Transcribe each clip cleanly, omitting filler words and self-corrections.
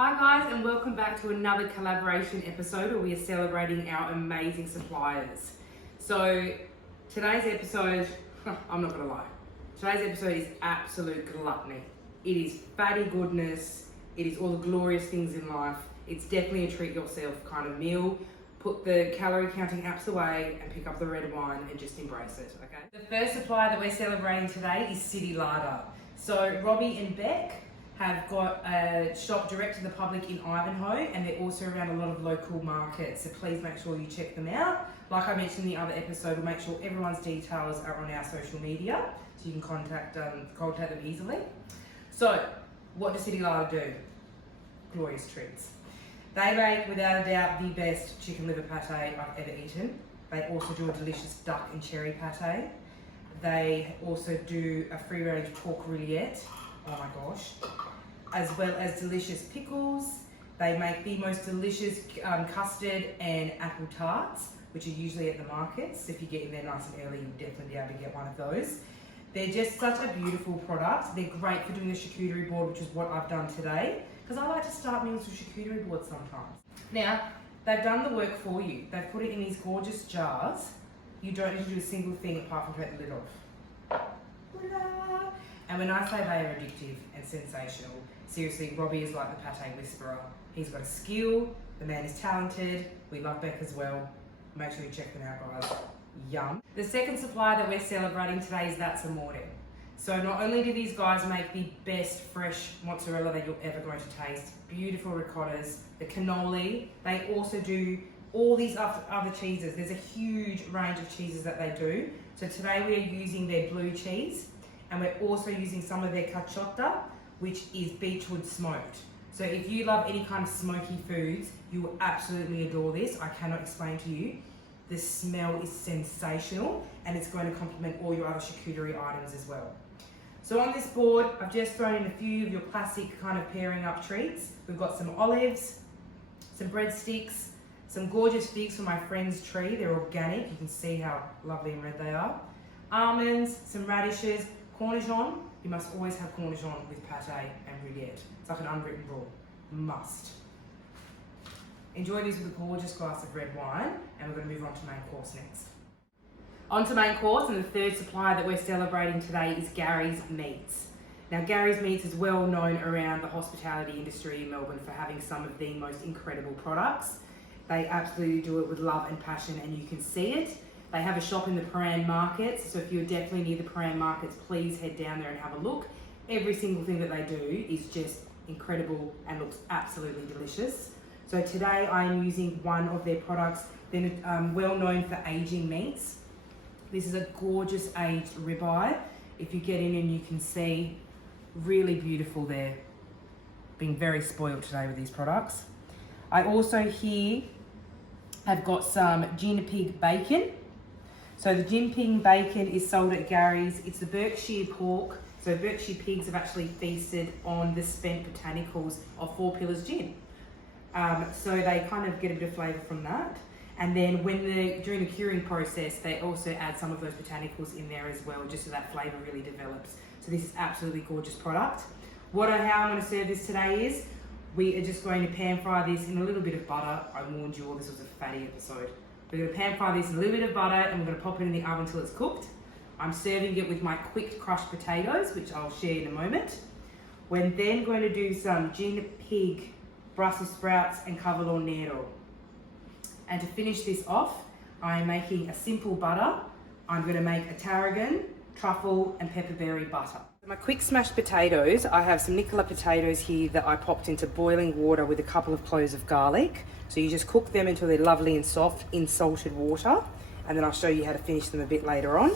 Hi guys, and welcome back to another collaboration episode where we are celebrating our amazing suppliers. So today's episode, I'm not gonna lie, today's episode is absolute gluttony. It is fatty goodness, it is all the glorious things in life. It's definitely a treat yourself kind of meal. Put the calorie counting apps away and pick up the red wine and just embrace it, okay? The first supplier that we're celebrating today is City Larder. So Robbie and Beck have got a shop direct to the public in Ivanhoe, and they're also around a lot of local markets, so please make sure you check them out. Like I mentioned in the other episode, we'll make sure everyone's details are on our social media so you can contact them easily. So what does City Larder do? Glorious treats. They make, without a doubt, the best chicken liver pate I've ever eaten. They also do a delicious duck and cherry pate. They also do a free range pork roulette. Oh my gosh. As well as delicious pickles. They make the most delicious custard and apple tarts, which are usually at the markets. If you get in there nice and early, you'll definitely be able to get one of those. They're just such a beautiful product. They're great for doing a charcuterie board, which is what I've done today, because I like to start meals with charcuterie boards sometimes. Now, they've done the work for you. They've put it in these gorgeous jars. You don't need to do a single thing apart from take the lid off. Ta-da! And when I say they are addictive and sensational, seriously, Robbie is like the pate whisperer. He's got a skill, the man is talented, we love Beck as well. Make sure you check them out, guys. Yum. The second supplier that we're celebrating today is Amore. So not only do these guys make the best fresh mozzarella that you're ever going to taste, beautiful ricottas, the cannoli, they also do all these other cheeses. There's a huge range of cheeses that they do. So today we are using their blue cheese, and we're also using some of their cacciota, which is beechwood smoked. So if you love any kind of smoky foods, you will absolutely adore this. I cannot explain to you. The smell is sensational, and it's going to complement all your other charcuterie items as well. So on this board, I've just thrown in a few of your classic kind of pairing up treats. We've got some olives, some breadsticks, some gorgeous figs from my friend's tree. They're organic. You can see how lovely and red they are. Almonds, some radishes, cornichon. You must always have cornichon with pate and roulette. It's like an unwritten rule. Must. Enjoy these with a gorgeous glass of red wine, and we're going to move on to main course next. On to main course, and the third supplier that we're celebrating today is Gary's Meats. Now, Gary's Meats is well known around the hospitality industry in Melbourne for having some of the most incredible products. They absolutely do it with love and passion, and you can see it. They have a shop in the Paran markets, so if you're definitely near the Paran markets, please head down there and have a look. Every single thing that they do is just incredible and looks absolutely delicious. So today I am using one of their products. They're well known for aging meats. This is a gorgeous aged ribeye. If you get in and you can see, really beautiful there. Being very spoiled today with these products. I also here have got some gin pig bacon. So the gin pig bacon is sold at Gary's. It's the Berkshire pork. So Berkshire pigs have actually feasted on the spent botanicals of Four Pillars gin. So they kind of get a bit of flavour from that. And then during the curing process, they also add some of those botanicals in there as well, just so that flavour really develops. So this is absolutely gorgeous product. How I'm going to serve this today is, we are just going to pan fry this in a little bit of butter. I warned you all this was a fatty episode. We're going to pan fry this in a little bit of butter, and we're going to pop it in the oven until it's cooked. I'm serving it with my quick crushed potatoes, which I'll share in a moment. We're then going to do some gin pig Brussels sprouts and cavolo nero. And to finish this off, I'm making a simple butter. I'm going to make a tarragon, truffle and pepperberry butter. For my quick smashed potatoes, I have some Nicola potatoes here that I popped into boiling water with a couple of cloves of garlic. So you just cook them until they're lovely and soft in salted water, and then I'll show you how to finish them a bit later on.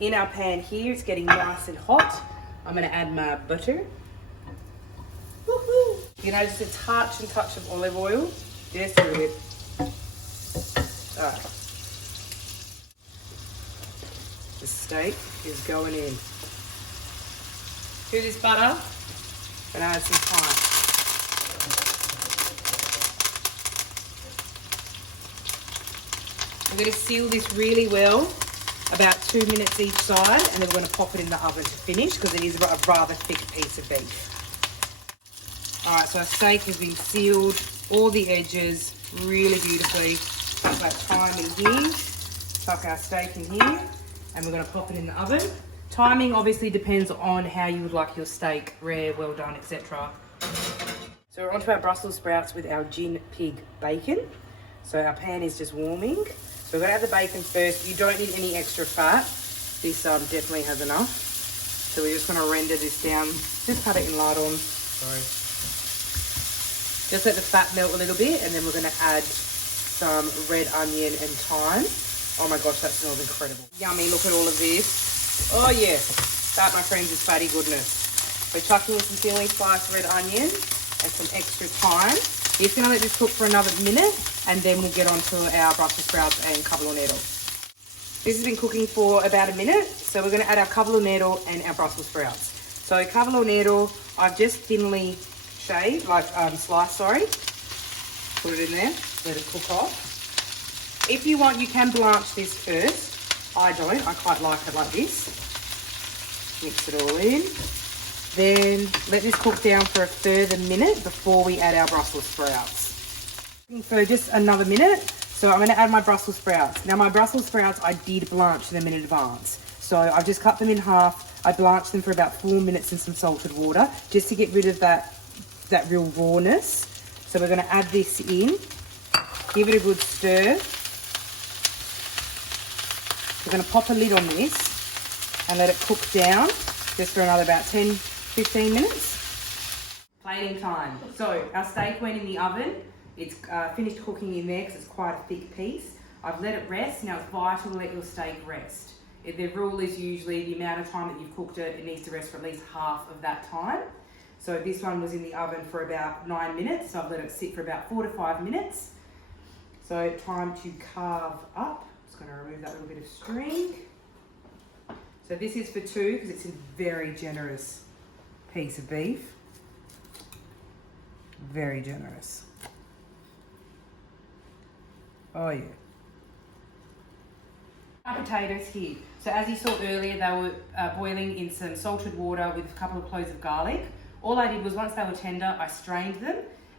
In our pan here, it's getting nice and hot. I'm going to add my butter. Woohoo! You know, just a touch of olive oil, just a little bit. Alright. The steak is going in. To this butter, and add some thyme. I'm going to seal this really well, about 2 minutes each side, and then we're going to pop it in the oven to finish because it is a rather thick piece of beef. Alright, so our steak has been sealed, all the edges really beautifully. Tuck that thyme in here, tuck our steak in here, and we're going to pop it in the oven. Timing obviously depends on how you would like your steak, rare, well done, etc. So we're onto our Brussels sprouts with our gin pig bacon. So our pan is just warming. So we're going to have the bacon first. You don't need any extra fat. This definitely has enough. So we're just going to render this down. Just cut it in lardons. Sorry. Just let the fat melt a little bit, and then we're going to add some red onion and thyme. Oh my gosh, that smells incredible. Yummy, look at all of this. Oh yes, that, my friends, is fatty goodness. We're chucking in some thinly sliced red onion and some extra thyme. We're just going to let this cook for another minute, and then we'll get on to our Brussels sprouts and cavolo-netto. This has been cooking for about a minute, so we're going to add our cavolo-netto and our Brussels sprouts. So cavolo-netto, I've just thinly shaved, sliced, sorry. Put it in there, let it cook off. If you want, you can blanch this first. I don't, I quite like it like this. Mix it all in. Then let this cook down for a further minute before we add our Brussels sprouts. For just another minute, so I'm going to add my Brussels sprouts. Now my Brussels sprouts, I did blanch them in advance. So I've just cut them in half. I blanched them for about 4 minutes in some salted water, just to get rid of that real rawness. So we're going to add this in, give it a good stir. We're going to pop a lid on this and let it cook down just for another about 10-15 minutes. Plating time. So our steak went in the oven. It's finished cooking in there because it's quite a thick piece. I've let it rest. Now it's vital to let your steak rest. The rule is usually the amount of time that you've cooked it, it needs to rest for at least half of that time. So this one was in the oven for about 9 minutes. So I've let it sit for about 4 to 5 minutes. So time to carve up. Just going to remove that little bit of string. So this is for 2 because it's a very generous piece of beef. Very generous. Oh yeah. Our potatoes here. So as you saw earlier, they were boiling in some salted water with a couple of cloves of garlic. All I did was, once they were tender, I strained them,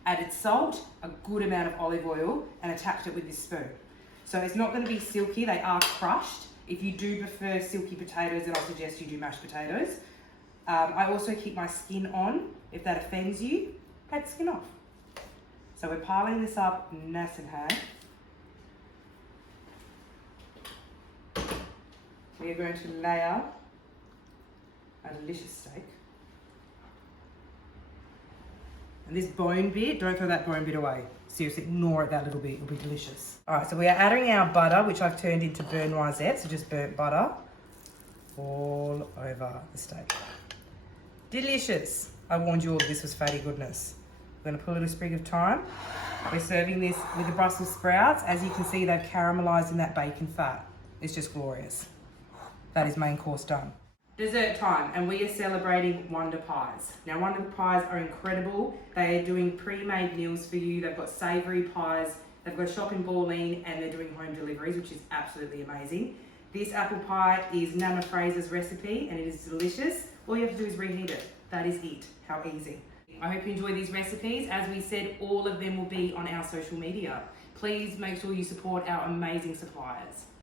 added salt, a good amount of olive oil, and attacked it with this spoon. So it's not going to be silky, they are crushed. If you do prefer silky potatoes, then I'll suggest you do mashed potatoes. I also keep my skin on. If that offends you, take the skin off. So we're piling this up nice and high. We are going to layer a delicious steak. And this bone bit, don't throw that bone bit away. Seriously, ignore it, that little bit, it'll be delicious. All right, so we are adding our butter, which I've turned into burnt noisette, so just burnt butter all over the steak. Delicious. I warned you all this was fatty goodness. I'm gonna put a little sprig of thyme. We're serving this with the Brussels sprouts. As you can see, they've caramelized in that bacon fat. It's just glorious. That is main course done. Dessert time, and we are celebrating Wonder Pies. Now, Wonder Pies are incredible. They are doing pre-made meals for you. They've got savoury pies, they've got a shop in Bauline, and they're doing home deliveries, which is absolutely amazing. This apple pie is Nana Fraser's recipe, and it is delicious. All you have to do is reheat it. That is it. How easy. I hope you enjoy these recipes. As we said, all of them will be on our social media. Please make sure you support our amazing suppliers.